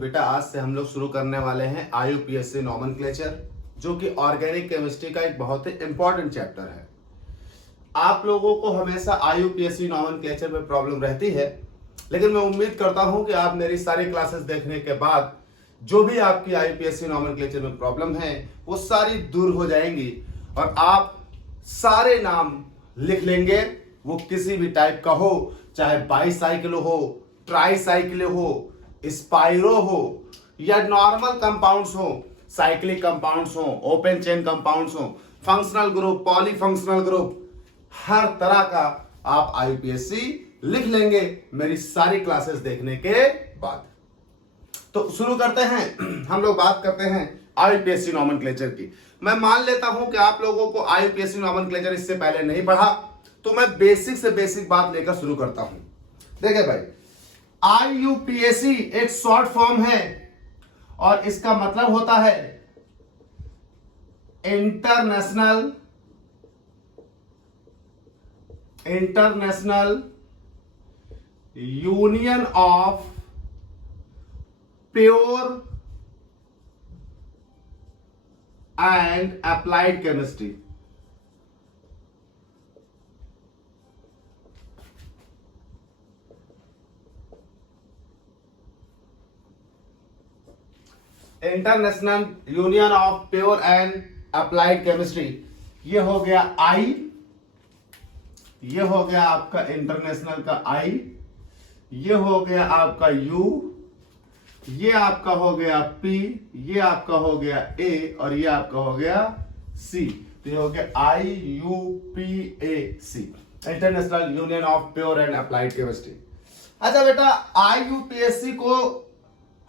बेटा आज से हम लोग शुरू करने वाले हैं IUPAC नॉमेनक्लेचर, जो कि ऑर्गेनिक केमिस्ट्री का एक बहुत ही इंपॉर्टेंट चैप्टर है। आप लोगों को हमेशा IUPAC नॉमेनक्लेचर में प्रॉब्लम रहती है, लेकिन मैं उम्मीद करता हूं कि आप मेरी सारी क्लासेस देखने के बाद जो भी आपकी IUPAC नॉमेनक्लेचर में प्रॉब्लम है वो सारी दूर हो जाएंगी और आप सारे नाम लिख लेंगे। वो किसी भी टाइप का हो, चाहे बाईसाइक्लो हो, ट्राईसाइक्लो हो, स्पाइरो हो या नॉर्मल कंपाउंड्स हो, साइक्लिक कंपाउंड्स हो, ओपन चेन कंपाउंड्स हो, फंक्शनल ग्रुप, पॉलीफंक्शनल ग्रुप, हर तरह का आप IUPAC लिख लेंगे मेरी सारी क्लासेस देखने के बाद। तो शुरू करते हैं। हम लोग बात करते हैं IUPAC नॉमेनक्लेचर की। मैं मान लेता हूं कि आप लोगों को IUPAC नॉमेनक्लेचर इससे पहले नहीं पढ़ा, तो मैं बेसिक से बेसिक बात लेकर शुरू करता हूं। देखिए भाई, IUPAC एक शॉर्ट फॉर्म है और इसका मतलब होता है international union of pure and applied chemistry. International union of pure and applied chemistry, ये हो गया I, ये हो गया आपका इंटरनेशनल का I, ये हो गया आपका U, ये आपका हो गया P, ये आपका हो गया A और ये आपका हो गया C। तो ये हो गया IUPAC, international union of pure and applied chemistry. अच्छा बेटा, IUPAC को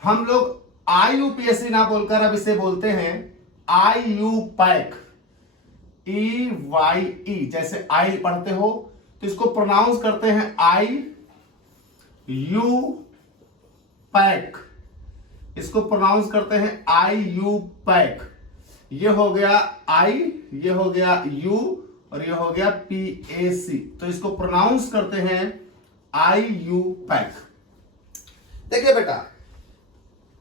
हम लोग IUPAC ना बोलकर अब इसे बोलते हैं IUPAC, EYE। जैसे आई पढ़ते हो तो इसको प्रोनाउंस करते हैं IUPAC, इसको प्रोनाउंस करते हैं IUPAC। ये हो गया I, ये हो गया U और ये हो गया PAC, तो इसको प्रोनाउंस करते हैं IUPAC। देखिए बेटा,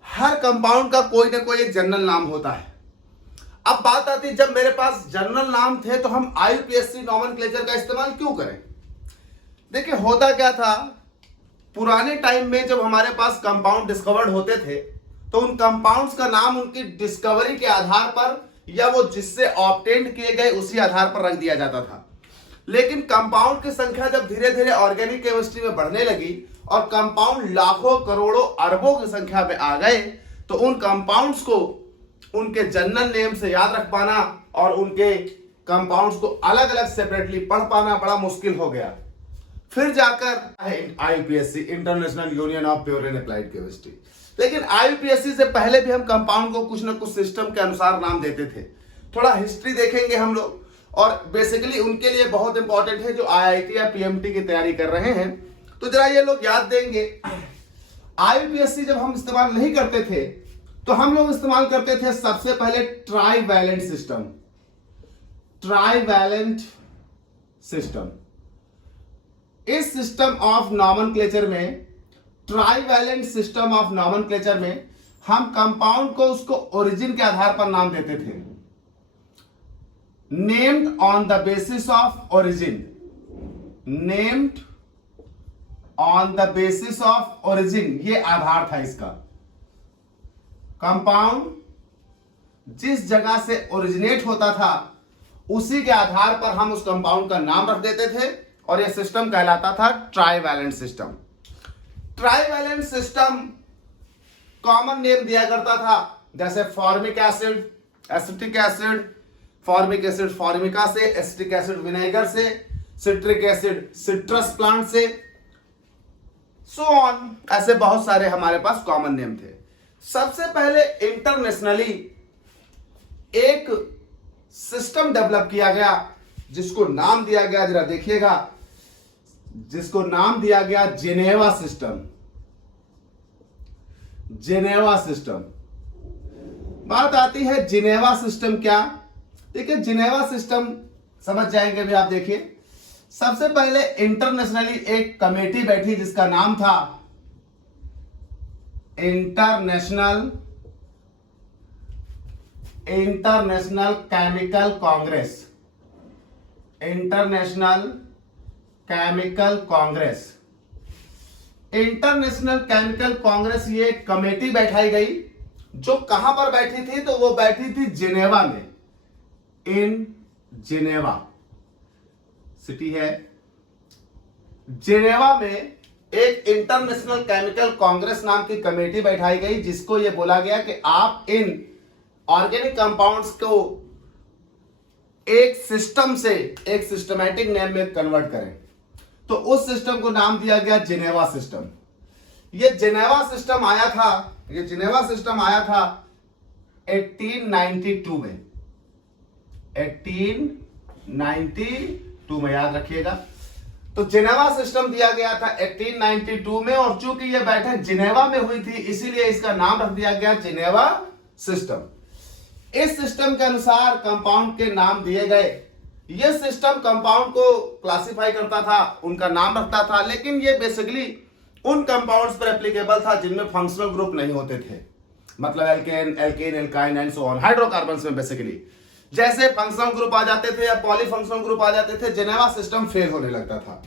हर कंपाउंड का कोई ना कोई एक जनरल नाम होता है। अब बात आती है, जब मेरे पास जनरल नाम थे तो हम IUPAC नॉमेनक्लेचर का इस्तेमाल क्यों करें? देखिए, होता क्या था, पुराने टाइम में जब हमारे पास कंपाउंड डिस्कवर्ड होते थे तो उन कंपाउंड्स का नाम उनकी डिस्कवरी के आधार पर या वो जिससे ऑब्टेन्ड किए गए उसी आधार पर रख दिया जाता था। लेकिन कंपाउंड की संख्या जब धीरे धीरे ऑर्गेनिक केमिस्ट्री में बढ़ने लगी और कंपाउंड लाखों, करोड़ों, अरबों की संख्या में आ गए, तो उन कंपाउंड्स को उनके जनरल नेम से याद रख पाना और उनके कंपाउंड्स को अलग अलग सेपरेटली पढ़ पाना बड़ा मुश्किल हो गया। फिर जाकर IUPAC, international union of pure and applied chemistry. लेकिन IUPAC से पहले भी हम कंपाउंड को कुछ ना कुछ सिस्टम के अनुसार नाम देते थे। थोड़ा हिस्ट्री देखेंगे हम लोग, और बेसिकली उनके लिए बहुत इंपॉर्टेंट है जो IIT या PMT की तैयारी कर रहे हैं। तो जरा ये लोग याद देंगे, IUPAC जब हम इस्तेमाल नहीं करते थे तो हम लोग इस्तेमाल करते थे सबसे पहले ट्राईवैलेंट सिस्टम। ट्राईवैलेंट सिस्टम, इस सिस्टम ऑफ नॉमेनक्लेचर में, ट्राईवैलेंट सिस्टम ऑफ नॉमेनक्लेचर में हम कंपाउंड को उसको ओरिजिन के आधार पर नाम देते थे। Named on the basis of origin, named on the basis of origin, ये आधार था इसका। कंपाउंड जिस जगह से ओरिजिनेट होता था उसी के आधार पर हम उस कंपाउंड का नाम रख देते थे और यह सिस्टम कहलाता था trivalent system. Trivalent system common name दिया करता था, जैसे formic acid, acetic acid, formic acid Formica से, एसिटिक एसिड विनेगर से, सिट्रिक एसिड सिट्रस प्लांट से, सो ऑन। ऐसे बहुत सारे हमारे पास कॉमन नेम थे। सबसे पहले इंटरनेशनली एक सिस्टम डेवलप किया गया जिसको नाम दिया गया, जरा देखिएगा, जिसको नाम दिया गया जिनेवा सिस्टम। जिनेवा सिस्टम, बात आती है जिनेवा सिस्टम क्या? देखिए, जिनेवा सिस्टम समझ जाएंगे भी आप। देखिए, सबसे पहले इंटरनेशनली एक कमेटी बैठी जिसका नाम था international chemical Congress, international chemical Congress. International chemical Congress ये कमेटी बैठाई गई, जो कहां पर बैठी थी, तो वो बैठी थी जिनेवा में, इन जिनेवा सिटी है। जिनेवा में एक इंटरनेशनल केमिकल कांग्रेस नाम की कमेटी बैठाई गई, जिसको ये बोला गया कि आप इन ऑर्गेनिक कंपाउंड्स को एक सिस्टम से एक सिस्टमैटिक नेम में कन्वर्ट करें। तो उस सिस्टम को नाम दिया गया जिनेवा सिस्टम। ये जिनेवा सिस्टम आया था, ये जिनेवा सिस्टम आया था 1892 में, 1892 में, याद रखिएगा। तो जिनेवा सिस्टम दिया गया था 1892 में, और चूंकि यह बैठक जिनेवा में हुई थी, इसीलिए इसका नाम रख दिया गया जिनेवा सिस्टम। इस सिस्टम के अनुसार कंपाउंड के नाम दिए गए। यह सिस्टम कंपाउंड को क्लासिफाई करता था, उनका नाम रखता था, लेकिन यह बेसिकली उन कंपाउंड्स पर एप्लीकेबल था जिनमें फंक्शनल ग्रुप नहीं होते थे, मतलब alkane, alkane, alkyne and so on, hydrocarbons में बेसिकली जैसे फंक्शनल ग्रुप आ जाते थे या पॉलीफंक्शनल ग्रुप आ जाते थे, जिनेवा सिस्टम फेल होने लगता था।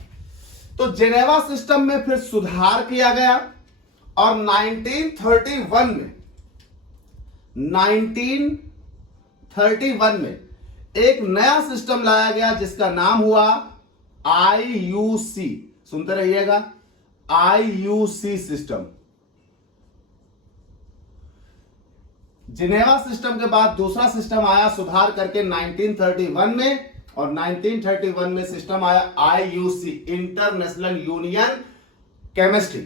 तो जिनेवा सिस्टम में फिर सुधार किया गया, और 1931 में एक नया सिस्टम लाया गया, जिसका नाम हुआ IUC। सुनते रहिएगा, IUC सिस्टम। जिनेवा सिस्टम के बाद दूसरा सिस्टम आया सुधार करके 1931 में, और 1931 में सिस्टम आया IUC, international union chemistry,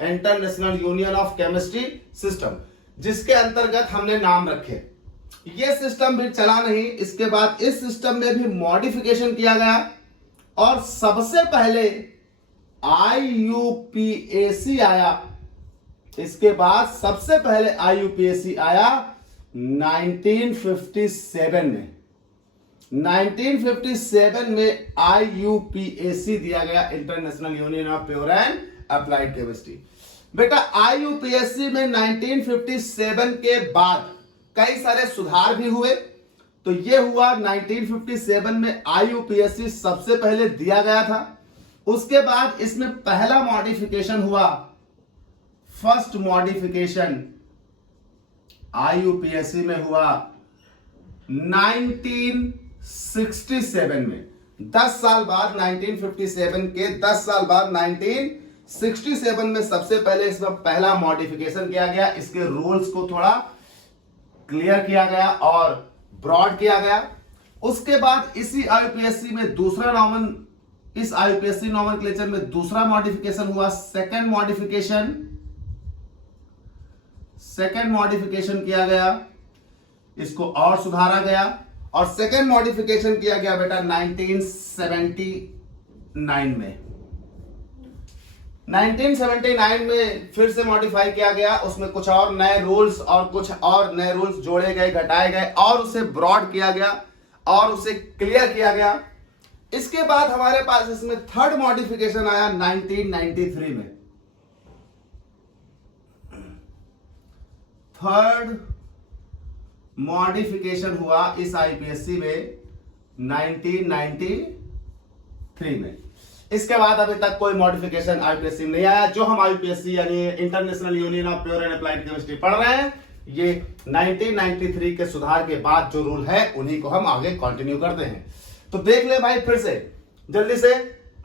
international union of chemistry system, जिसके अंतर्गत हमने नाम रखे। यह सिस्टम भी चला नहीं। इसके बाद इस सिस्टम में भी मॉडिफिकेशन किया गया, और सबसे पहले IUPAC आया। इसके बाद सबसे पहले IUPAC आया 1957 में। 1957 में IUPAC दिया गया, international union of pure and applied chemistry. बेटा IUPAC में 1957 के बाद कई सारे सुधार भी हुए। तो यह हुआ 1957 में IUPAC सबसे पहले दिया गया था। उसके बाद इसमें पहला मॉडिफिकेशन हुआ, फर्स्ट मॉडिफिकेशन IUPAC में हुआ 1967 में। 10 साल बाद, 1957 के 10 साल बाद 1967 में सबसे पहले इसमें पहला मॉडिफिकेशन किया गया। इसके रूल्स को थोड़ा क्लियर किया गया और ब्रॉड किया गया। उसके बाद इसी IUPAC में दूसरा इस IUPAC नॉमेनक्लेचर में दूसरा मॉडिफिकेशन हुआ, सेकंड मॉडिफिकेशन किया गया, इसको और सुधारा गया, और सेकंड मॉडिफिकेशन किया गया बेटा 1979 में। 1979 में फिर से मॉडिफाई किया गया, उसमें कुछ और नए रूल्स जोड़े गए, घटाए गए, और उसे ब्रॉड किया गया और उसे क्लियर किया गया। इसके बाद हमारे पास इसमें थर्ड मॉडिफिकेशन आया 1993 में। थर्ड मॉडिफिकेशन हुआ इस IUPAC में 1993 में। इसके बाद अभी तक कोई मॉडिफिकेशन IUPAC में नहीं आया। जो हम IUPAC यानी international union of pure and applied chemistry पढ़ रहे हैं, ये 1993 के सुधार के बाद जो रूल है उन्हीं को हम आगे कंटिन्यू करते हैं। तो देख ले भाई, फिर से जल्दी से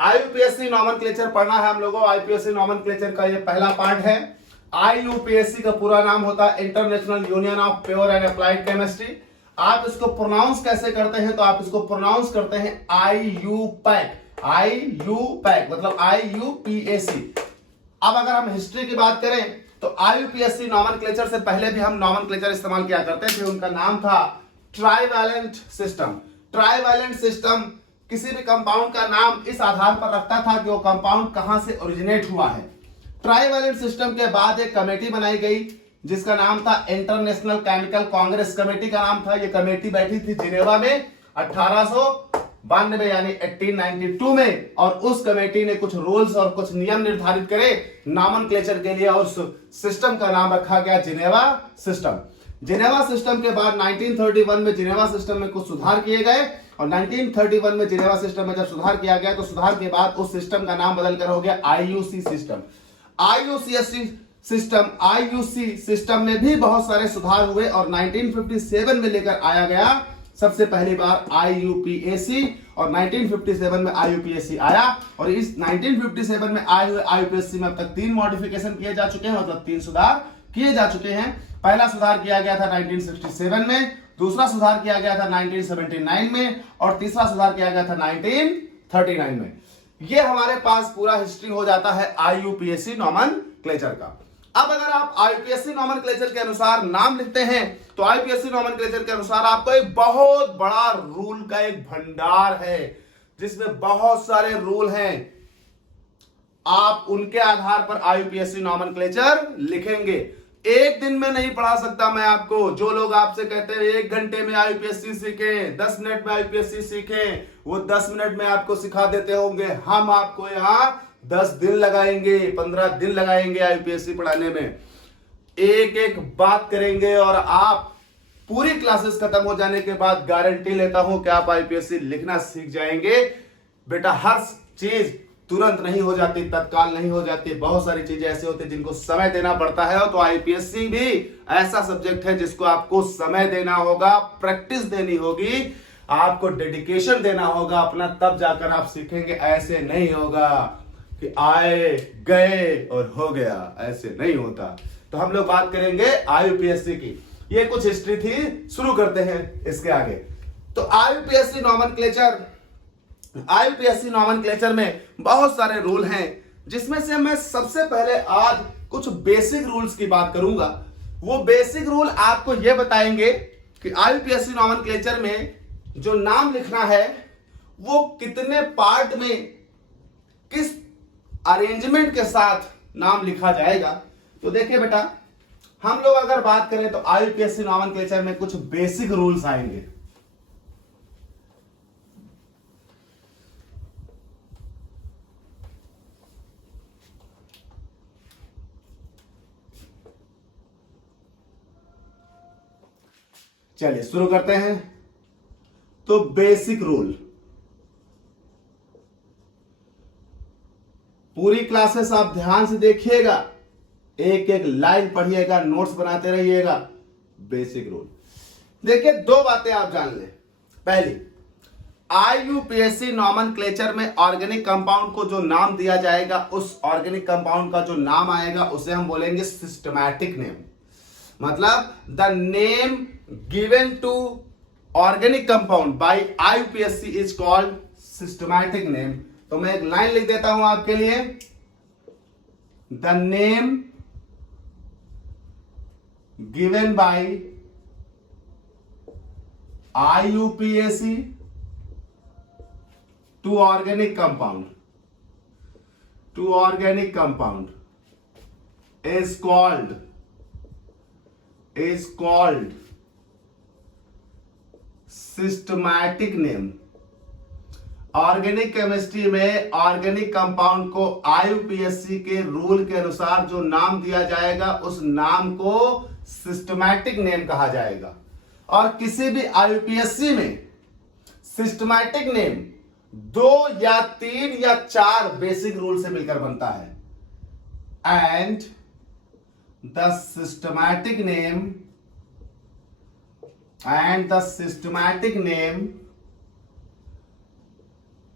IUPAC नॉमेनक्लेचर पढ़ना है हम लोगों। IUPAC नॉमेनक्लेचर का ये पहला पार्ट है। IUPAC का पूरा नाम होता है international union of pure and applied chemistry. आप इसको प्रोनाउंस कैसे करते हैं, तो आप इसको प्रोनाउंस करते हैं IUPAC, मतलब IUPAC। अब अगर हम हिस्ट्री की बात करें तो IUPAC नॉमेनक्लेचर से पहले भी हम नॉमेनक्लेचर इस्तेमाल किया करते थे। उनका नाम था ट्राइवैलेंट सिस्टम। ट्राइवैलेंट सिस्टम किसी भी कंपाउंड का नाम इस आधार पर रखता था कि वो कंपाउंड कहां से ओरिजिनेट हुआ है। ट्राइवैलेंट सिस्टम के बाद एक कमेटी बनाई गई जिसका नाम था इंटरनेशनल केमिकल कांग्रेस। कमेटी का नाम था, ये कमेटी बैठी थी जिनेवा में 92 यानी 1892 में, और उस कमेटी ने कुछ रूल्स और कुछ नियम निर्धारित करे नॉमेनक्लेचर के लिए, और उस सिस्टम का नाम रखा गया जिनेवा सिस्टम। जिनेवा सिस्टम के बाद 1931 में जिनेवा सिस्टम में कुछ सुधार किए गए, और 1931 में जिनेवा सिस्टम में जब सुधार किया गया तो सुधार के बाद उस सिस्टम का नाम बदलकर हो गया आईयूसी सिस्टम। आईयूसी सिस्टम में भी बहुत सारे सुधार हुए, और 1957 में लेकर आया गया सबसे पहली बार आईयूपीएसी, और 1957 में आईयूपीएसी आया, और इस 1957 में आए हुए आईयूपीएसी में अब तक 3 मॉडिफिकेशन किए जा चुके हैं, मतलब 3 सुधार किए जा चुके हैं। पहला सुधार किया गया था 1967 में, दूसरा सुधार किया गया था 1979 में, और तीसरा सुधार किया गया था 1939 में। ये हमारे पास पूरा हिस्ट्री हो जाता है आईयूपीएसी नॉमेनक्लेचर का। अब अगर आप आईयूपीएसी नॉमेनक्लेचर के अनुसार नाम लिखते हैं तो आईयूपीएसी नॉमेनक्लेचर के अनुसार आपको एक बहुत बड़ा रूल का एक भंडार है, जिसमें बहुत सारे रूल हैं। आप उनके आधार पर आईयूपीएसी नॉमेनक्लेचर लिखेंगे। एक दिन में नहीं पढ़ा सकता मैं आपको। जो लोग आपसे कहते हैं 1 घंटे में आईयूपीएसी सीखें, 10 मिनट में आईयूपीएसी सीखें, वो 10 मिनट में आपको सिखा देते होंगे। हम आपको यहां 10 दिन लगाएंगे, 15 दिन लगाएंगे आईयूपीएसी पढ़ाने में। एक एक बात करेंगे, और आप पूरी क्लासेस खत्म हो जाने के बाद गारंटी लेता हूं कि आप आईयूपीएसी लिखना सीख जाएंगे। बेटा हर चीज तुरंत नहीं हो जाती, तत्काल नहीं हो जाती। बहुत सारी चीजें ऐसे होती हैं जिनको समय देना पड़ता है, तो आईयूपीएसी भी ऐसा सब्जेक्ट है जिसको आपको समय देना होगा, प्रैक्टिस देनी होगी, आपको डेडिकेशन देना होगा अपना, तब जाकर आप सीखेंगे। ऐसे नहीं होगा कि आए गए और हो गया, ऐसे नहीं होता। तो हम लोग बात करेंगे आईयूपीएसी की। ये कुछ हिस्ट्री थी, शुरू करते हैं इसके आगे। तो आईयूपीएसी नॉमेनक्लेचर में बहुत सारे रूल हैं, जिसमें से मैं सबसे पहले आज कुछ बेसिक रूल्स की बात करूंगा। वो बेसिक रूल आपको यह बताएंगे कि आईयूपीएसी नॉमेनक्लेचर में जो नाम लिखना है वो कितने पार्ट में किस अरेंजमेंट के साथ नाम लिखा जाएगा। तो देखिए बेटा, हम लोग अगर बात करें तो आईयूपीएसी नॉमेनक्लेचर में कुछ बेसिक रूल्स आएंगे। चलिए शुरू करते हैं। तो बेसिक रूल, पूरी क्लासेस आप ध्यान से देखिएगा, एक एक लाइन पढ़िएगा, नोट्स बनाते रहिएगा। बेसिक रूल देखिए, 2 बातें आप जान लें। पहली, आईयूपीएसी नॉमेनक्लेचर में ऑर्गेनिक कंपाउंड को जो नाम दिया जाएगा, उस ऑर्गेनिक कंपाउंड का जो नाम आएगा उसे हम बोलेंगे सिस्टमैटिक नेम। मतलब the name given to organic compound by IUPAC is called systematic name. तो मैं एक लाइन लिख देता हूं आपके लिए। The name given by IUPAC to organic compound is called systematic name. Organic chemistry में ऑर्गेनिक कंपाउंड को आईयूपीएसी के रूल के अनुसार जो नाम दिया जाएगा उस नाम को सिस्टमैटिक नेम कहा जाएगा। और किसी भी आईयूपीएसी में सिस्टमैटिक नेम 2 या 3 या 4 बेसिक रूल से मिलकर बनता है। And the systematic name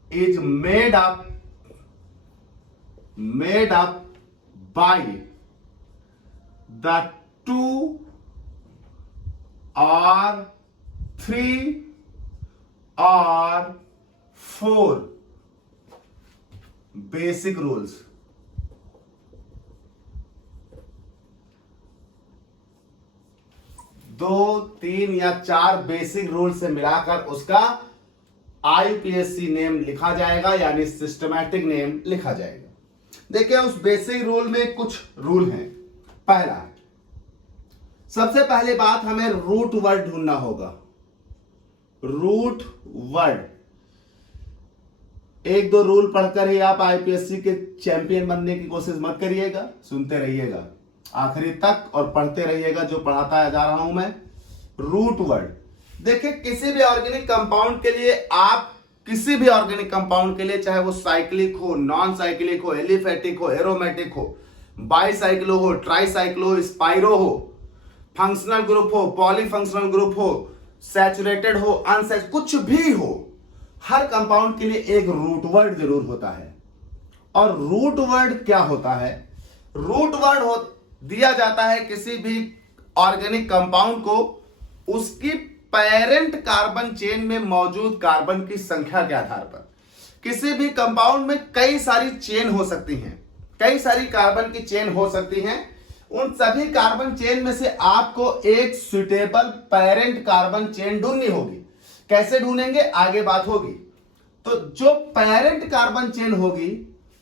is made up by the 2 or 3 or 4 basic rules। दो, 3 या 4 बेसिक रूल से मिलाकर उसका आईयूपीएसी नेम लिखा जाएगा, यानी सिस्टमैटिक नेम लिखा जाएगा। देखिए, उस बेसिक रूल में कुछ रूल हैं। पहला, सबसे पहली बात, हमें रूट वर्ड ढूंढना होगा। रूट वर्ड एक दो रूल पढ़कर ही आप आईपीएससी के चैंपियन बनने की कोशिश मत करिएगा, सुनते रहिएगा आखिरी तक और पढ़ते रहिएगा जो पढ़ाता जा रहा हूं मैं। रूट वर्ड देखिए, किसी भी ऑर्गेनिक कंपाउंड के लिए आप किसी भी ऑर्गेनिक कंपाउंड के लिए, चाहे वो साइक्लिक हो, नॉन साइक्लिक हो, एलिफेटिक हो, एरोमेटिक हो, बाईसाइक्लो हो, ट्राईसाइक्लो हो, स्पाइरो हो, फंक्शनल ग्रुप हो, पॉलीफंक्शनल ग्रुप हो, सैचुरेटेड हो, अनसैचुरेटेड, कुछ भी हो, हर कंपाउंड के लिए एक रूट वर्ड जरूर होता है। और रूट वर्ड क्या होता है? रूट वर्ड दिया जाता है किसी भी ऑर्गेनिक कंपाउंड को उसकी पेरेंट कार्बन चेन में मौजूद कार्बन की संख्या के आधार पर। किसी भी कंपाउंड में कई सारी चेन हो सकती हैं, कई सारी कार्बन की चेन हो सकती हैं। उन सभी कार्बन चेन में से आपको एक सुटेबल पेरेंट कार्बन चेन ढूंढनी होगी। कैसे ढूंढेंगे आगे बात होगी। तो जो पेरेंट कार्बन चेन होगी,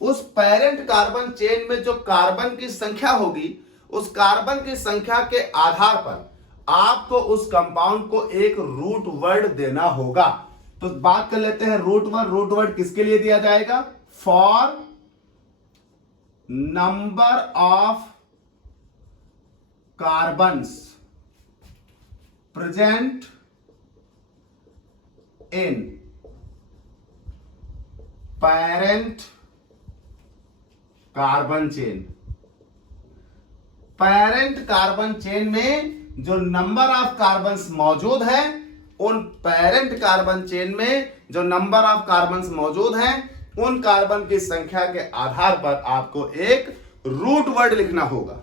उस पेरेंट कार्बन चेन में जो कार्बन की संख्या होगी, उस कार्बन की संख्या के आधार पर आपको उस कंपाउंड को एक रूट वर्ड देना होगा। तो बात कर लेते हैं रूट वर्ड। रूट वर्ड किसके लिए दिया जाएगा? For number of carbons present in parent carbon chain. Parent carbon chain में जो नंबर ऑफ कार्बन्स मौजूद है, उन पेरेंट कार्बन चेन में जो नंबर ऑफ कार्बन्स मौजूद हैं, उन कार्बन की संख्या के आधार पर आपको एक रूट वर्ड लिखना होगा।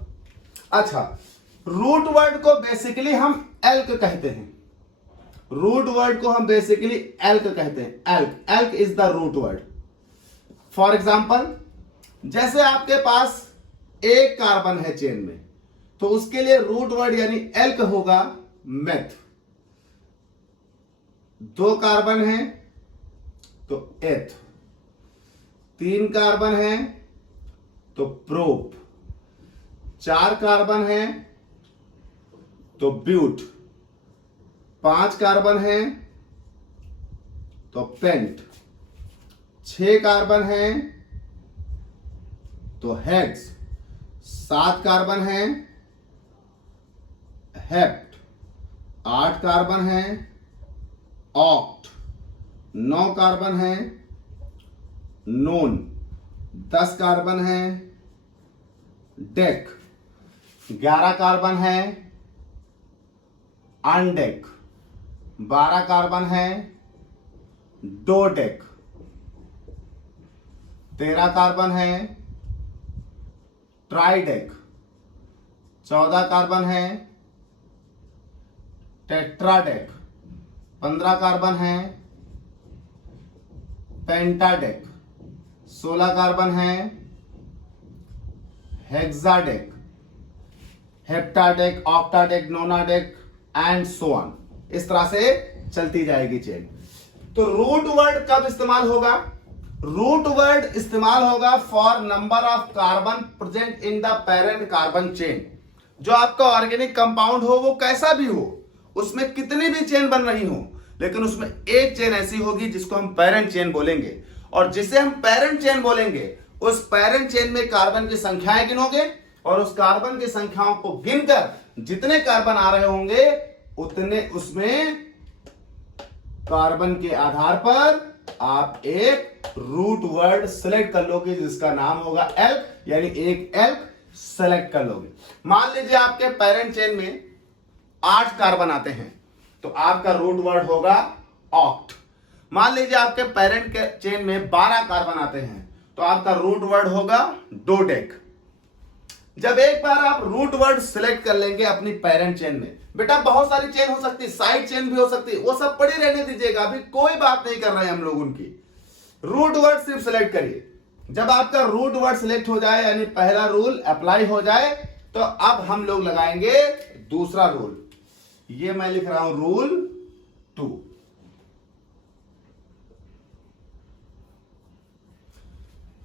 अच्छा, रूट वर्ड को बेसिकली हम एल्क कहते हैं। रूट वर्ड को हम बेसिकली एल्क कहते हैं। Alk, alk is the root word. For example, जैसे आपके पास एक कार्बन है चेन में, तो उसके लिए रूट वर्ड यानी एल्क होगा मेथ। दो कार्बन है तो एथ, तीन कार्बन है तो प्रोप, चार कार्बन है तो ब्यूट, पांच कार्बन है तो पेंट, छह कार्बन है तो हेक्स, सात कार्बन है हेप्ट, आठ कार्बन है ऑक्ट, नौ कार्बन है नोन, 10 कार्बन है डेक, 11 कार्बन है अनडेक, 12 कार्बन है डोडेक, 13 कार्बन है ट्राइडेक, 14 कार्बन है टेट्राडेक, 15 कार्बन है पेंटाडेक, 16 कार्बन है हेक्साडेक, हेप्टाडेक, ऑक्टाडेक, नोनाडेक एंड सो ऑन। इस तरह से चलती जाएगी चेन। तो रूट वर्ड कब इस्तेमाल होगा? रूट वर्ड इस्तेमाल होगा for number of carbon present in the parent carbon chain. जो आपका ऑर्गेनिक कंपाउंड हो वो कैसा भी हो, उसमें कितनी भी चेन बन रही हो, लेकिन उसमें एक चेन ऐसी होगी जिसको हम पेरेंट चेन बोलेंगे। और जिसे हम पेरेंट चेन बोलेंगे, उस पेरेंट चेन में कार्बन की संख्याएं गिनोगे और उस कार्बन की संख्याओं को गिनकर जितने कार्बन आ रहे होंगे उतने उसमें कार्बन के आधार पर आप एक रूट वर्ड सिलेक्ट कर लोगे जिसका नाम होगा एल्क, यानी एक एल्क सेलेक्ट कर लोगे। मान लीजिए आपके पेरेंट चेन में 8 कार्बन आते हैं तो आपका रूट वर्ड होगा ऑक्ट। मान लीजिए आपके पेरेंट के चेन में 12 कार्बन आते हैं तो आपका रूट वर्ड होगा डोडेक। जब एक बार आप रूट वर्ड सिलेक्ट कर लेंगे अपनी पेरेंट चेन में, बेटा बहुत सारी चेन हो सकती है, साइड चेन भी हो सकती है, वो सब पड़ी रहने दीजिएगा, अभी कोई बात नहीं कर रहे हैं हम लोग उनकी। रूट वर्ड सिर्फ सिलेक्ट करिए। जब आपका रूट वर्ड सिलेक्ट हो जाए यानी पहला रूल अप्लाई हो जाए, तो अब हम लोग लगाएंगे दूसरा रूल। ये मैं लिख रहा हूं रूल 2।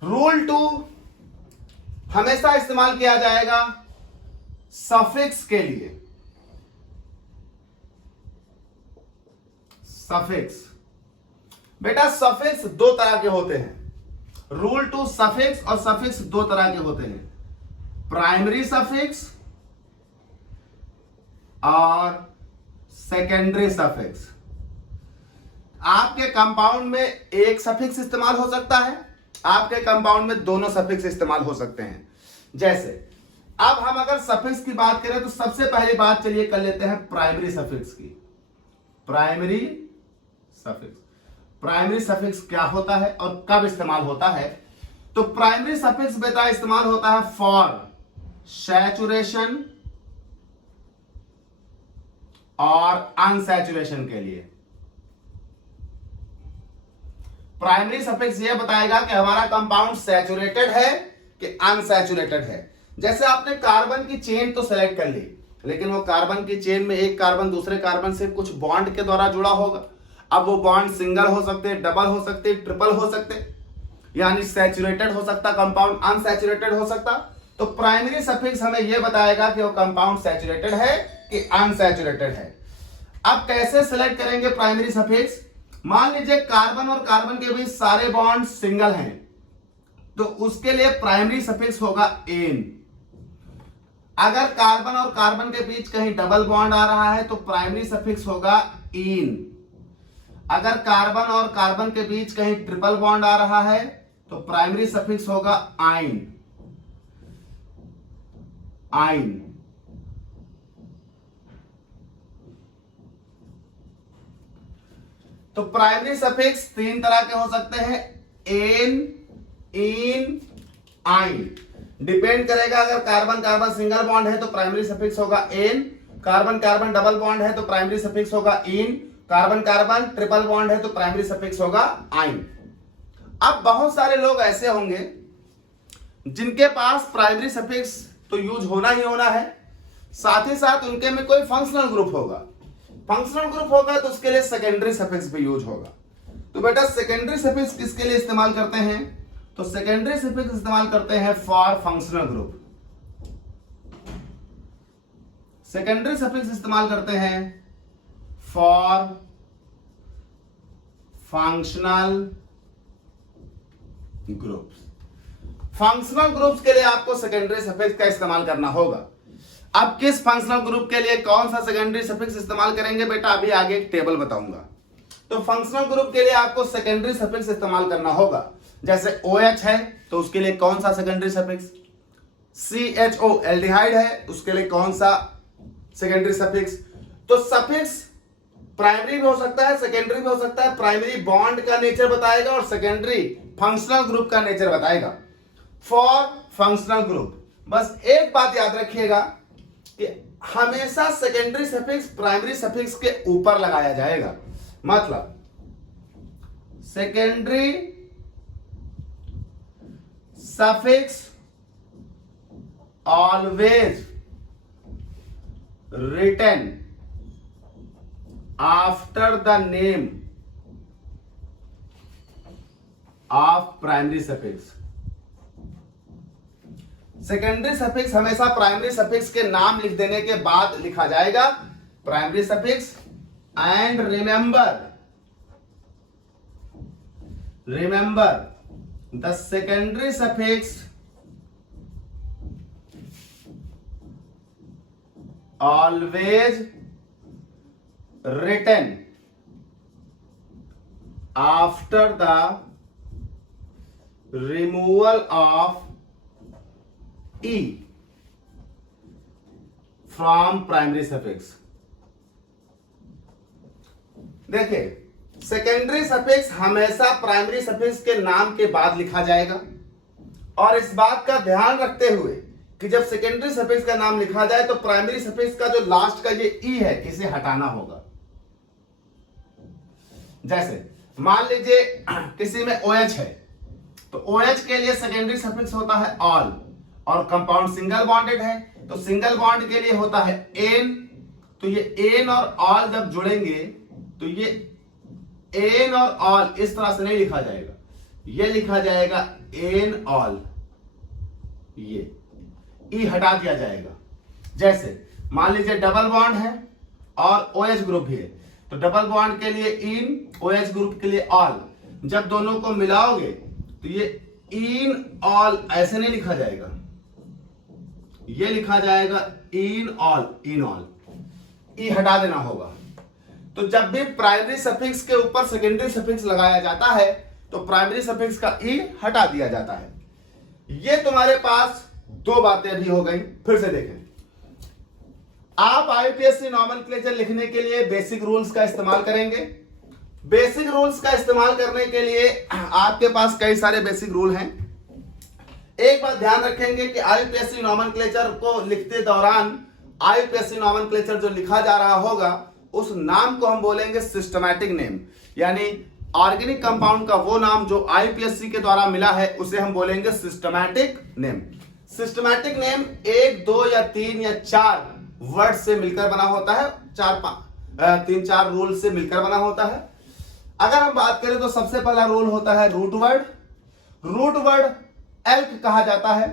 रूल 2 हमेशा इस्तेमाल किया जाएगा सफिक्स के लिए। सफिक्स बेटा सफिक्स दो तरह के होते हैं, रूल टू सफिक्स और सफिक्स दो तरह के होते हैं, प्राइमरी सफिक्स और सेकेंडरी सफिक्स। आपके कंपाउंड में एक सफिक्स इस्तेमाल हो सकता है, आपके कंपाउंड में दोनों सफिक्स इस्तेमाल हो सकते हैं। जैसे अब हम अगर सफिक्स की बात करें तो सबसे पहली बात चलिए कर लेते हैं प्राइमरी सफिक्स की। प्राइमरी सफिक्स, प्राइमरी सफिक्स क्या होता है और कब इस्तेमाल होता है? तो प्राइमरी सफिक्स बेटा इस्तेमाल होता है फॉर सैचुरेशन और अनसैचुरेशन के लिए। प्राइमरी सफिक्स यह बताएगा कि हमारा कंपाउंड सैचुरेटेड है कि अनसैचुरेटेड है। जैसे आपने कार्बन की चेन तो सेलेक्ट कर ली, लेकिन वो कार्बन की चेन में एक कार्बन दूसरे कार्बन से कुछ बॉन्ड के द्वारा जुड़ा होगा। अब वो बॉन्ड सिंगल हो सकते, डबल हो सकते, ट्रिपल हो सकते, यानी सैचुरेटेड हो सकता कंपाउंड, अनसैचुरेटेड हो सकता। तो प्राइमरी सफिक्स हमें यह बताएगा कि वो कंपाउंड सैचुरेटेड है कि अनसैचुरेटेड है। अब कैसे सिलेक्ट करेंगे प्राइमरी सफिक्स? मान लीजिए कार्बन और कार्बन के बीच सारे बॉन्ड सिंगल हैं, तो उसके लिए प्राइमरी सफिक्स होगा एन। अगर कार्बन और कार्बन के बीच कहीं डबल बॉन्ड आ रहा है तो प्राइमरी सफिक्स होगा इन। अगर कार्बन और कार्बन के बीच कहीं ट्रिपल बॉन्ड आ रहा है तो प्राइमरी सफिक्स होगा आइन। आइन। तो प्राइमरी सफिक्स तीन तरह के हो सकते हैं, एन, इन, आइन। डिपेंड करेगा, अगर कार्बन कार्बन सिंगल बॉन्ड है तो प्राइमरी सफिक्स होगा ane, carbon carbon double bond है तो प्राइमरी सफिक्स होगा ene, carbon carbon triple bond है तो प्राइमरी सफिक्स होगा आइन। अब बहुत सारे लोग ऐसे होंगे जिनके पास प्राइमरी सफिक्स तो यूज होना ही होना है, साथ ही साथ उनके में कोई फंक्शनल ग्रुप होगा। फंक्शनल ग्रुप होगा तो उसके लिए सेकेंडरी सफिक्स भी यूज होगा। तो बेटा सेकेंडरी सफिक्स किसके लिए इस्तेमाल करते हैं? तो सेकेंडरी सफिक्स इस्तेमाल करते हैं for functional group. Secondary suffix इस्तेमाल करते हैं for functional groups. Functional groups के लिए आपको सेकेंडरी सफिक्स का इस्तेमाल करना होगा। अब किस फंक्शनल ग्रुप के लिए कौन सा सेकेंडरी सफिक्स इस्तेमाल करेंगे बेटा, अभी आगे एक टेबल बताऊंगा। तो फंक्शनल ग्रुप के लिए आपको सेकेंडरी सफिक्स इस्तेमाल करना होगा। जैसे OH है तो उसके लिए कौन सा सेकेंडरी सफिक्स? CHO एल्डिहाइड है, उसके लिए कौन सा सेकेंडरी सफिक्स? तो सफिक्स प्राइमरी भी हो सकता है, सेकेंडरी भी हो सकता है। प्राइमरी बॉन्ड का नेचर बताएगा और सेकेंडरी फंक्शनल ग्रुप का नेचर बताएगा। फॉर फंक्शनल ग्रुप बस एक बात याद रखिएगा कि हमेशा सेकेंडरी सफिक्स प्राइमरी सफिक्स के ऊपर लगाया जाएगा। मतलब secondary suffix always written after the name of primary suffix। Secondary suffix हमेशा प्राइमरी सफिक्स के नाम लिख देने के बाद लिखा जाएगा, primary suffix. And remember the secondary suffix always written after the removal of e from primary suffix। देखिए सेकेंडरी सफिक्स हमेशा प्राइमरी सफिक्स के नाम के बाद लिखा जाएगा, और इस बात का ध्यान रखते हुए कि जब सेकेंडरी सफिक्स का नाम लिखा जाए तो प्राइमरी सफिक्स का जो लास्ट का ये ई है इसे हटाना होगा। जैसे मान लीजिए किसी में OH है तो OH के लिए सेकेंडरी सफिक्स होता है ऑल, और कंपाउंड सिंगल बॉन्डेड है तो सिंगल बॉन्ड के लिए होता है एन। तो ये एन और ऑल जब जुड़ेंगे तो ये एन और ऑल इस तरह से नहीं लिखा जाएगा, ये लिखा जाएगा एन ऑल, ये ई हटा दिया जाएगा। जैसे मान लीजिए डबल बॉन्ड है और OH ग्रुप भी है तो डबल बॉन्ड के लिए इन, OH ग्रुप के लिए ऑल। जब दोनों को मिलाओगे तो ये इन ऑल ऐसे नहीं लिखा जाएगा, ये लिखा जाएगा इन ऑल, इन ऑल। ई हटा देना होगा। तो जब भी प्राइमरी सफिक्स के ऊपर सेकेंडरी सफिक्स लगाया जाता है तो प्राइमरी सफिक्स का ई हटा दिया जाता है। ये तुम्हारे पास दो बातें अभी हो गई। फिर से देखें, आप IUPAC नॉमेनक्लेचर लिखने के लिए बेसिक रूल्स का इस्तेमाल करेंगे। बेसिक रूल्स का इस्तेमाल करने के लिए आपके पास कई सारे बेसिक रूल हैं। एक बात ध्यान रखेंगे कि IUPAC नॉमेनक्लेचर को लिखते दौरान IUPAC नॉमेनक्लेचर जो लिखा जा रहा होगा उस नाम को हम बोलेंगे सिस्टमैटिक नेम, यानी ऑर्गेनिक कंपाउंड का वो नाम जो IUPAC के द्वारा मिला है उसे हम बोलेंगे सिस्टमैटिक नेम। सिस्टमैटिक नेम 1, 2 या 3 या 4 वर्ड से मिलकर बना होता है, 3-4 रूल से मिलकर बना होता है। अगर हम बात करें तो सबसे पहला रूल होता है root word. Root word alk कहा जाता है।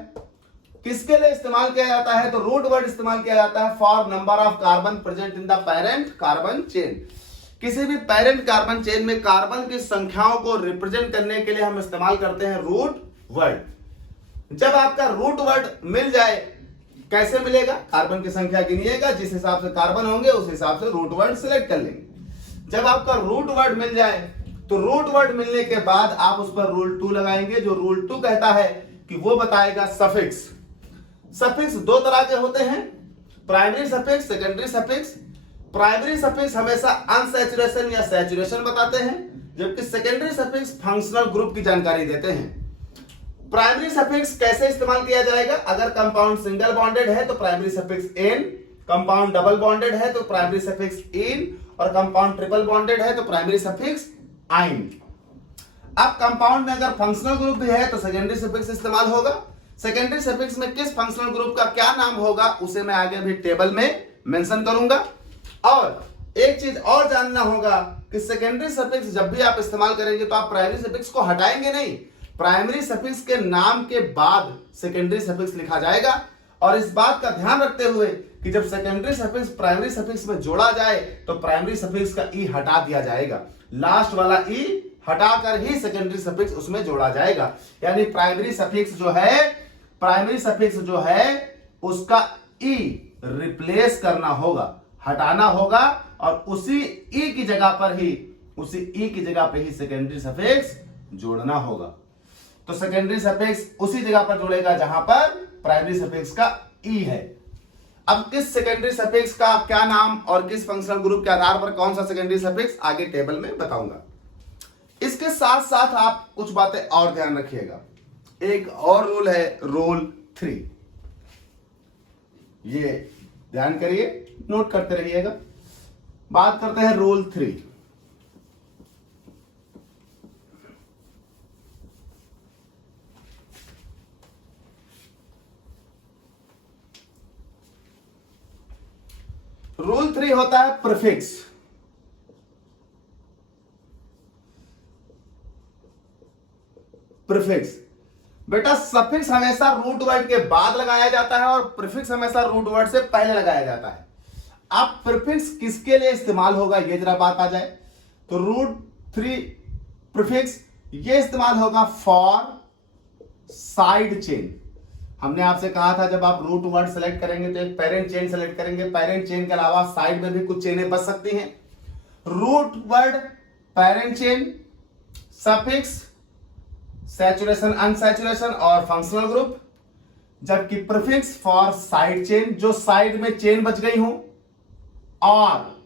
किसके लिए इस्तेमाल किया जाता है? तो रूट वर्ड इस्तेमाल किया जाता है for number of carbon present in the parent carbon chain. किसी भी पेरेंट कार्बन चेन में कार्बन की संख्याओं को रिप्रेजेंट करने के लिए हम इस्तेमाल करते हैं रूट वर्ड। जब आपका रूट वर्ड मिल जाए, कैसे मिलेगा? कार्बन की संख्या गिनिएगा, जिस हिसाब से कार्बन होंगे उस हिसाब से रूट वर्ड सिलेक्ट कर लेंगे। जब आपका रूट वर्ड मिल जाए तो रूट वर्ड मिलने के बाद आप उस पर रूल 2 लगाएंगे, जो रूल 2 कहता है कि वो बताएगा सफिक्स। सफिक्स दो तरह के होते हैं, primary suffix, secondary suffix. Primary suffix हमेशा अनसैचुरेशन या सैचुरेशन बताते हैं, जबकि सेकेंडरी सफिक्स फंक्शनल ग्रुप की जानकारी देते हैं। प्राइमरी सफिक्स कैसे इस्तेमाल किया जाएगा? अगर कंपाउंड सिंगल बॉन्डेड है तो primary suffix ane, compound double bonded है तो प्राइमरी सफिक्स इन, और कंपाउंड ट्रिपल बॉन्डेड है तो प्राइमरी सफिक्स आइन। अब कंपाउंड में अगर फंक्शनल ग्रुप भी है तो सेकेंडरी सफिक्स इस्तेमाल होगा। सेकेंडरी सफिक्स में किस फंक्शनल ग्रुप का क्या नाम होगा उसे मैं आगे भी टेबल में मेंशन करूंगा। और एक चीज और जानना होगा कि सेकेंडरी सफिक्स जब भी आप इस्तेमाल करेंगे तो आप प्राइमरी सफिक्स को हटाएंगे नहीं। प्राइमरी सफिक्स के नाम के बाद सेकेंडरी सफिक्स लिखा जाएगा, और इस बात का ध्यान रखते हुए कि जब सेकेंडरी सफिक्स प्राइमरी सफिक्स में जोड़ा जाए तो प्राइमरी सफिक्स का ई हटा दिया जाएगा, लास्ट वाला ई हटाकर ही सेकेंडरी सफिक्स उसमें जोड़ा जाएगा। यानी प्राइमरी सफिक्स जो है उसका ई रिप्लेस करना होगा, हटाना होगा, और उसी ई की जगह पर ही सेकेंडरी सफिक्स जोड़ना होगा। तो सेकेंडरी सफिक्स उसी जगह पर जोड़ेगा जहां पर प्राइमरी सफिक्स का ई है। अब किस सेकेंडरी सफिक्स का क्या नाम और किस फंक्शनल ग्रुप के आधार पर कौन सा सेकेंडरी सफिक्स आगे टेबल में बताऊंगा। इसके साथ साथ आप कुछ बातें और ध्यान रखिएगा। एक और रूल है रूल 3, ये ध्यान करिए, नोट करते रहिएगा। बात करते हैं रूल 3। रूल 3 होता है प्रीफिक्स। प्रीफिक्स बेटा, सफिक्स हमेशा रूट वर्ड के बाद लगाया जाता है और प्रीफिक्स हमेशा रूट वर्ड से पहले लगाया जाता है। अब प्रीफिक्स किसके लिए इस्तेमाल होगा ये जरा बात आ जाए तो रूट 3 प्रीफिक्स ये इस्तेमाल होगा फॉर साइड चेन। हमने आपसे कहा था जब आप रूट वर्ड सेलेक्ट करेंगे तो एक पेरेंट चेन सेलेक्ट करेंगे, पेरेंट चेन के अलावा साइड में भी कुछ चेनें बच सकती हैं। Root word, parent chain, suffix, saturation, unsaturation और फंक्शनल ग्रुप, जबकि प्रीफिक्स फॉर साइड चेन, जो साइड में चेन बच गई हो, और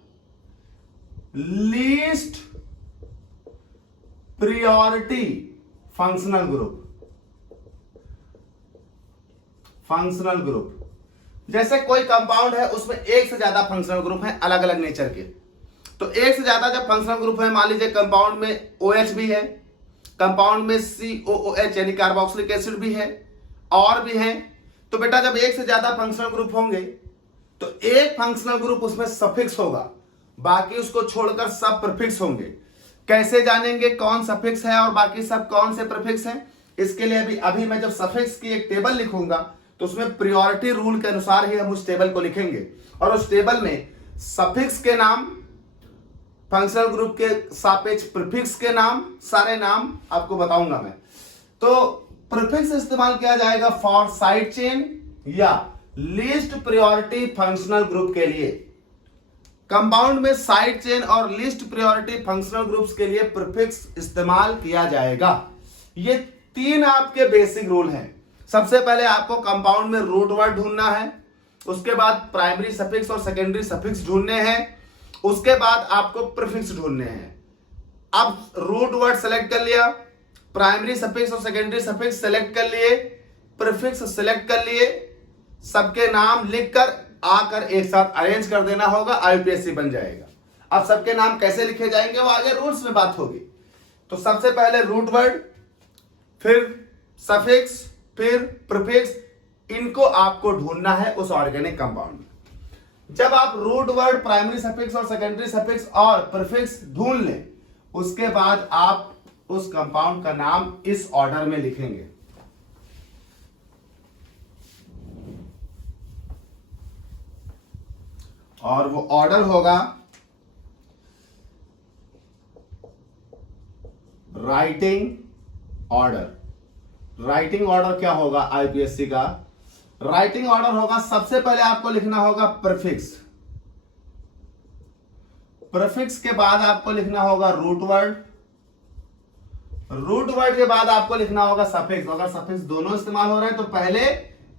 least priority functional group. Functional group जैसे कोई कंपाउंड है उसमें एक से ज्यादा फंक्शनल ग्रुप है अलग अलग नेचर के, तो एक से ज्यादा जब फंक्शनल ग्रुप है, मान लीजिए कंपाउंड में OH भी है, कंपाउंड में COOH यानी कार्बोक्सिलिक एसिड भी है और भी है, तो बेटा जब एक से ज्यादा फंक्शनल ग्रुप होंगे तो एक फंक्शनल ग्रुप उसमें सफिक्स होगा, बाकी उसको छोड़कर सब प्रीफिक्स होंगे। कैसे जानेंगे कौन सफिक्स है और बाकी सब कौन से प्रीफिक्स हैं? इसके लिए अभी मैं जब सफिक्स की एक टेबल लिखूंगा तो उसमें प्रियोरिटी रूल के अनुसार ही हम उस टेबल को लिखेंगे, और उस टेबल में सफिक्स के नाम, फंक्शनल ग्रुप के सापेक्ष प्रीफिक्स के नाम, सारे नाम आपको बताऊंगा मैं। तो प्रीफिक्स इस्तेमाल किया जाएगा फॉर साइड चेन या लीस्ट प्रायोरिटी फंक्शनल ग्रुप के लिए। कंपाउंड में साइड चेन और लीस्ट प्रायोरिटी फंक्शनल ग्रुप्स के लिए प्रीफिक्स इस्तेमाल किया जाएगा। ये 3 आपके बेसिक रूल हैं। सबसे पहले आपको कंपाउंड में रूट वर्ड ढूंढना है, उसके बाद प्राइमरी सफिक्स और सेकेंडरी सफिक्स ढूंढने हैं, उसके बाद आपको प्रीफिक्स ढूंढने हैं। अब रूट वर्ड सेलेक्ट कर लिया, प्राइमरी सफिक्स और सेकेंडरी सफिक्स सेलेक्ट कर लिए, प्रीफिक्स सेलेक्ट कर लिए, सबके नाम लिखकर आकर एक साथ अरेंज कर देना होगा, आईयूपीएससी बन जाएगा। अब सबके नाम कैसे लिखे जाएंगे वो आगे रूल्स में बात होगी। तो सबसे पहले रूट वर्ड, फिर सफिक्स, फिर प्रीफिक्स, इनको आपको ढूंढना है उस ऑर्गेनिक कंपाउंड में। जब आप रूट वर्ड, प्राइमरी सफिक्स और सेकेंडरी सफिक्स और प्रीफिक्स ढूंढ लें, उसके बाद आप उस कंपाउंड का नाम इस ऑर्डर में लिखेंगे। और वो ऑर्डर होगा राइटिंग ऑर्डर। राइटिंग ऑर्डर क्या होगा आईपीएससी का? राइटिंग ऑर्डर होगा, सबसे पहले आपको लिखना होगा प्रीफिक्स, प्रीफिक्स के बाद आपको लिखना होगा रूट वर्ड, रूट वर्ड के बाद आपको लिखना होगा सफिक्स। अगर सफिक्स दोनों इस्तेमाल हो रहे हैं तो पहले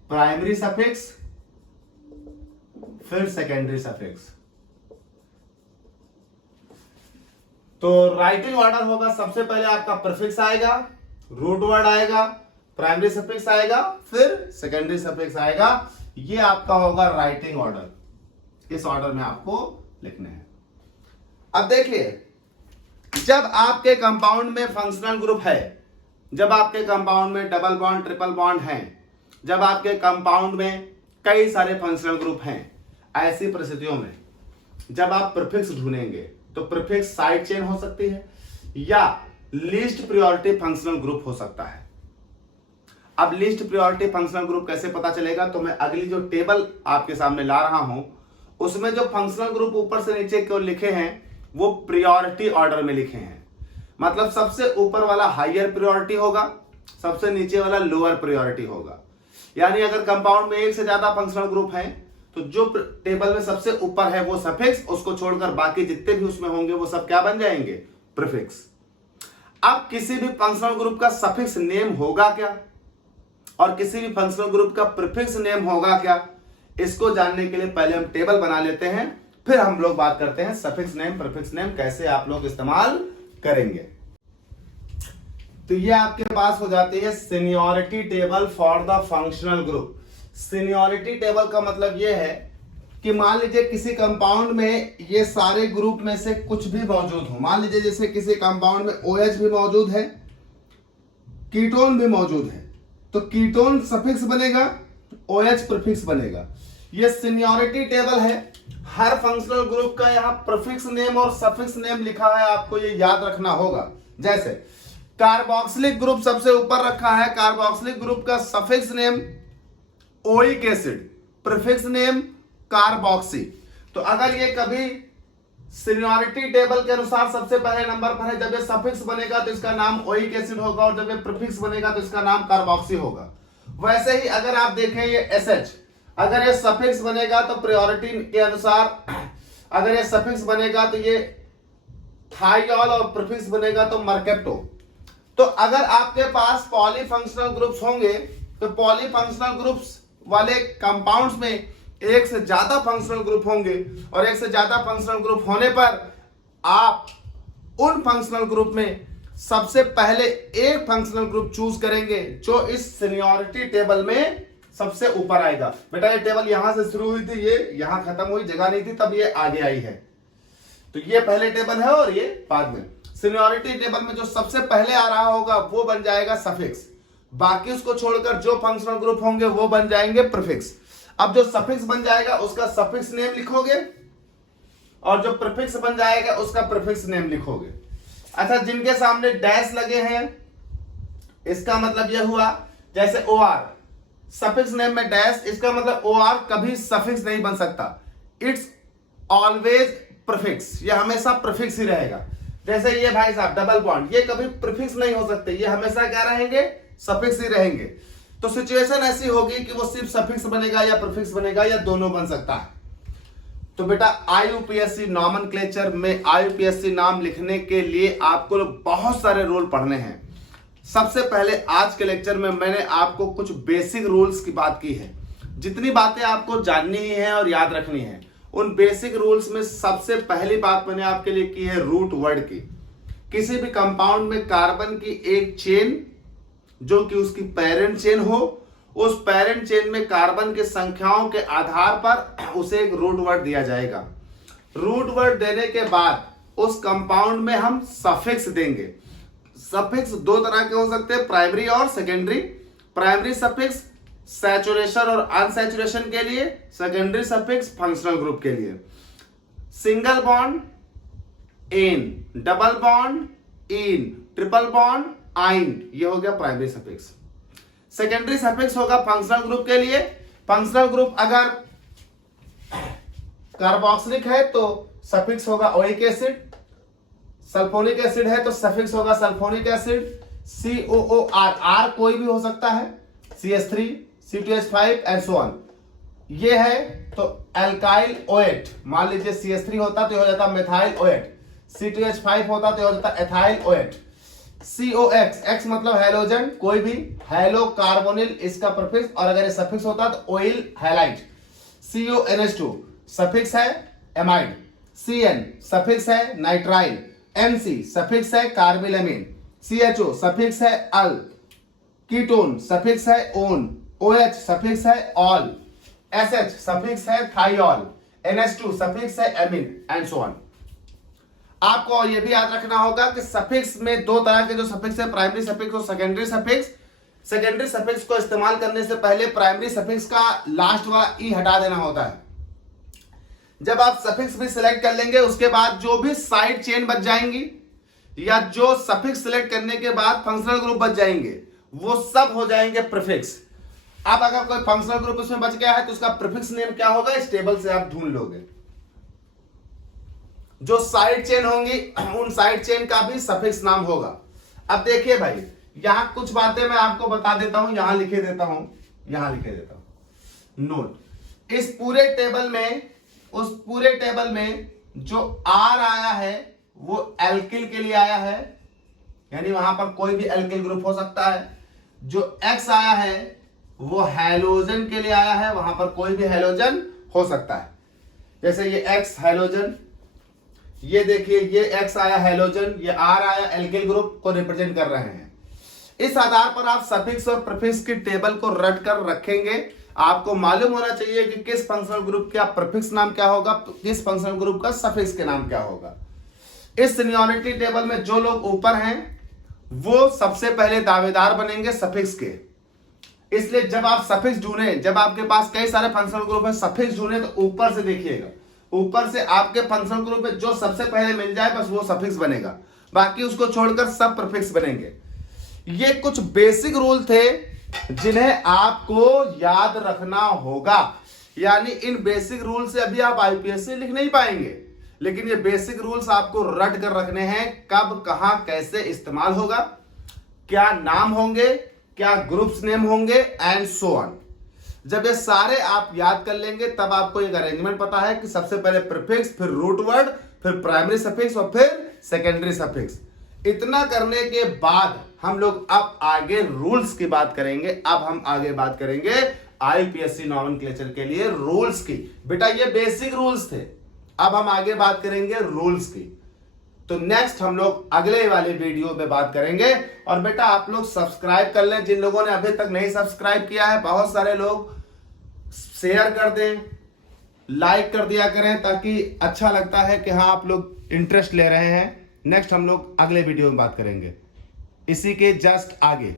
प्राइमरी सफिक्स फिर सेकेंडरी सफिक्स। तो राइटिंग ऑर्डर होगा, सबसे पहले आपका प्रीफिक्स आएगा, रूट वर्ड आएगा, प्राइमरी सफिक्स आएगा, फिर सेकेंडरी सफिक्स आएगा। ये आपका होगा राइटिंग ऑर्डर। इस ऑर्डर में आपको लिखने हैं। अब देखिए, जब आपके कंपाउंड में फंक्शनल ग्रुप है, जब आपके कंपाउंड में डबल बॉन्ड, ट्रिपल बॉन्ड है, जब आपके कंपाउंड में कई सारे फंक्शनल ग्रुप हैं, ऐसी परिस्थितियों में जब आप प्रीफिक्स ढूंढेंगे तो प्रीफिक्स साइड चेन हो सकती है या लीस्ट प्रायोरिटी फंक्शनल ग्रुप हो सकता है। अब लीस्ट प्रायोरिटी फंक्शनल ग्रुप कैसे पता चलेगा? तो मैं अगली जो टेबल आपके सामने ला रहा हूं, उसमें जो फंक्शनल ग्रुप ऊपर से नीचे की ओर लिखे हैं वो प्रायोरिटी ऑर्डर में लिखे हैं। मतलब सबसे ऊपर वाला हायर प्रायोरिटी होगा, सबसे नीचे वाला लोअर प्रायोरिटी होगा। यानी अगर कंपाउंड में एक से ज्यादा फंक्शनल ग्रुप हैं तो जो टेबल में सबसे ऊपर है वो सफिक्स, उसको छोड़कर बाकी जितने भी उसमें होंगे वो सब क्या बन जाएंगे? प्रीफिक्स। अब किसी भी फंक्शनल ग्रुप का सफिक्स नेम होगा क्या और किसी भी फंक्शनल ग्रुप का प्रीफिक्स नेम होगा क्या, इसको जानने के लिए पहले हम टेबल बना लेते हैं, फिर हम लोग बात करते हैं सफिक्स नेम, प्रीफिक्स नेम कैसे आप लोग इस्तेमाल करेंगे। तो ये आपके पास हो जाती है seniority table for the functional group. Seniority table का मतलब ये है कि मान लीजिए किसी कंपाउंड में ये सारे ग्रुप में से कुछ भी मौजूद हो। मान लीजिए जैसे किसी कंपाउंड में OH भी मौजूद है, कीटोन भी मौजूद है, तो कीटोन सफिक्स बनेगा, OH प्रीफिक्स बनेगा। ये सीनियरिटी टेबल है। हर फंक्शनल ग्रुप का यहाँ प्रीफिक्स नेम और सफिक्स नेम लिखा है, आपको ये याद रखना होगा। जैसे कार्बोक्सिलिक ग्रुप सबसे ऊपर रखा है, कार्बोक्सिलिक ग्रुप का suffix name oic acid, prefix name carboxy. तो अगर ये कभी सीनियरिटी टेबल के अनुसार सबसे पहले नंबर पर है, जब ये सफिक्स बनेगा तो इसका नाम ओइक एसिड होगा और जब ये प्रीफिक्स बनेगा तो इसका नाम कार्बोक्सी होगा। वैसे ही अगर आप देखें ये SH, अगर ये सफिक्स बनेगा तो प्रायोरिटी के अनुसार, अगर ये सफिक्स बनेगा तो ये थाइऑल और प्रीफिक्स बनेगा तो मर्केप्टो। तो अगर आपके पास पॉलीफंक्शनल ग्रुप्स होंगे तो पॉलीफंक्शनल ग्रुप्स वाले कंपाउंड्स में एक से ज्यादा फंक्शनल ग्रुप होंगे और एक से ज्यादा फंक्शनल ग्रुप होने पर आप उन फंक्शनल ग्रुप में सबसे पहले एक फंक्शनल ग्रुप चूज करेंगे जो इस सीनियरिटी टेबल में सबसे ऊपर आएगा। बेटा ये टेबल यहां से शुरू हुई थी, ये यहां खत्म हुई, जगह नहीं थी, तब ये आगे आई है। तो ये पहले टेबल है और ये बाद में। सीनियरिटी टेबल में जो सबसे पहले आ रहा होगा वो बन जाएगा सफिक्स, बाकी उसको छोड़कर जो फंक्शनल ग्रुप होंगे वो बन जाएंगे प्रीफिक्स। अब जो सफिक्स बन जाएगा उसका सफिक्स नेम लिखोगे और जो प्रीफिक्स बन जाएगा उसका प्रीफिक्स नेम लिखोगे। अच्छा, जिनके सामने डैश लगे हैं इसका मतलब यह हुआ, जैसे OR सफिक्स नेम में डैश, इसका मतलब OR कभी सफिक्स नहीं बन सकता, इट्स ऑलवेज प्रीफिक्स, ये हमेशा प्रीफिक्स ही रहेगा। जैसे ये भाई साहब डबल बॉन्ड, ये कभी प्रीफिक्स नहीं हो सकते, ये हमेशा क्या रहेंगे, सफिक्स ही रहेंगे। तो सिचुएशन ऐसी होगी कि वो सिर्फ सफिक्स बनेगा या प्रीफिक्स बनेगा या दोनों बन सकता है। तो बेटा IUPAC नॉमेनक्लेचर में IUPAC नाम लिखने के लिए आपको बहुत सारे रूल पढ़ने हैं। सबसे पहले आज के लेक्चर में मैंने आपको कुछ बेसिक रूल्स की बात की है। जितनी बातें आपको जाननी ही है और याद रखनी है, उन बेसिक रूल्स में सबसे पहली बात मैंने आपके लिए की है रूट वर्ड की। किसी भी कंपाउंड में कार्बन की एक चेन जो कि उसकी पेरेंट चेन हो, उस पेरेंट चेन में कार्बन की संख्याओं के आधार पर उसे एक रूट वर्ड दिया जाएगा। रूट वर्ड देने के बाद उस कंपाउंड में हम सफिक्स देंगे। सफिक्स दो तरह के हो सकते हैं, प्राइमरी और सेकेंडरी। प्राइमरी सफिक्स सैचुरेशन और अनसैचुरेशन के लिए, सेकेंडरी सफिक्स फंक्शनल ग्रुप के लिए। Single bond ane, double bond ene, triple bond yne, ये हो गया प्राइमरी सफिक्स। सेकेंडरी सफिक्स होगा फंक्शनल ग्रुप के लिए। फंक्शनल ग्रुप अगर कार्बोक्सिलिक है तो सफिक्स होगा ओइक एसिड, सल्फोनिक एसिड है तो सफिक्स होगा सल्फोनिक एसिड। COOR, R कोई भी हो सकता है, CH3, C2H5 and so on. ये है तो एल्काइल ओएट, मान लीजिए CH3 होता तो हो जाता मेथाइल ओएट, C2H5 होता तो हो जाता एथाइल ओएट। COX, X मतलब हैलोजन, कोई भी, हैलो कार्बोनिल इसका प्रीफिक्स, और अगर ये सफिक्स होता तो ऑयल हैलाइड। CONH2 सफिक्स है एमाइड, CN सफिक्स है नाइट्राइल, MC सफिक्स है कार्बिलमिन, CHO सफिक्स है अल, कीटोन सफिक्स है ओन, OH सफिक्स है ऑल, SH सफिक्स है थाइऑल, NH2 सफिक्स है एमिन एंड सो ऑन। आपको यह भी याद रखना होगा कि सफिक्स में दो तरह के जो सफिक्स है, प्राइमरी सफिक्स और सेकेंडरी सफिक्स। सेकेंडरी सफिक्स को इस्तेमाल करने से पहले प्राइमरी सफिक्स का लास्ट वाला ई हटा देना होता है। जब आप सफिक्स भी सिलेक्ट कर लेंगे उसके बाद जो भी साइड चेन बच जाएंगी या जो सफिक्स सिलेक्ट करने के बाद फंक्शनल ग्रुप बच जाएंगे वो सब हो जाएंगे प्रीफिक्स। अब अगर कोई फंक्शनल ग्रुप उसमें बच गया है तो उसका प्रीफिक्स नेम क्या होगा, इस टेबल से आप ढूंढ लोगे। जो साइड चेन होंगी उन साइड चेन का भी सफिक्स नाम होगा। अब देखिए भाई, यहां कुछ बातें मैं आपको बता देता हूं, यहां लिखे देता हूं, यहां लिखे देता हूं नोट। इस पूरे टेबल में, उस पूरे टेबल में जो R आया है वो एल्किल के लिए आया है, यानी वहां पर कोई भी एल्किल ग्रुप हो सकता है। जो X आया है वो हैलोजन के लिए आया है, वहां पर कोई भी हैलोजन हो सकता है। जैसे ये X हैलोजन, ये देखिए ये X आया हैलोजन, ये R आया एल्किल ग्रुप को रिप्रेजेंट कर रहे हैं। इस आधार पर आप सफिक्स और प्रीफिक्स की टेबल को रट कर रखेंगे। आपको मालूम होना चाहिए कि किस फंक्शनल ग्रुप का प्रीफिक्स नाम क्या होगा, किस फंक्शनल ग्रुप का सफिक्स के नाम क्या होगा। इस सीनियरिटी टेबल में जो लोग ऊपर हैं वो सबसे पहले दावेदार बनेंगे सफिक्स के। इसलिए जब आप सफिक्स ढूंढे, जब आपके पास कई सारे फंक्शनल ग्रुप है, सफिक्स ढूंढे तो ऊपर से देखिएगा, ऊपर से आपके फंक्शनल ग्रुप में जो सबसे पहले मिल जाए बस वो सफिक्स बनेगा, बाकी उसको छोड़कर सब प्रीफिक्स बनेंगे। ये कुछ बेसिक रूल थे जिन्हें आपको याद रखना होगा। यानी इन बेसिक रूल से अभी आप IUPAC लिख नहीं पाएंगे, लेकिन ये बेसिक रूल्स आपको रट कर रखने हैं। कब, कहां, कैसे इस्तेमाल होगा, क्या नाम होंगे, क्या ग्रुप्स नेम होंगे एंड सो ऑन। जब ये सारे आप याद कर लेंगे तब आपको एक अरेंजमेंट पता है कि सबसे पहले प्रीफिक्स, फिर रूट वर्ड, फिर प्राइमरी सफिक्स और फिर सेकेंडरी सफिक्स। इतना करने के बाद हम लोग अब आगे रूल्स की बात करेंगे। अब हम आगे बात करेंगे IUPAC नॉमेनक्लेचर के लिए रूल्स की। बेटा ये बेसिक रूल्स थे, अब हम आगे बात करेंगे रूल्स की। तो नेक्स्ट हम लोग अगले वाले वीडियो में बात करेंगे। और बेटा आप लोग सब्सक्राइब कर लें, जिन लोगों ने अभी तक नहीं सब्सक्राइब किया है, बहुत सारे लोग शेयर कर दें, लाइक कर दिया करें, ताकि अच्छा लगता है कि हाँ आप लोग इंटरेस्ट ले रहे हैं। नेक्स्ट हम लोग अगले वीडियो में बात करेंगे इसी के जस्ट आगे।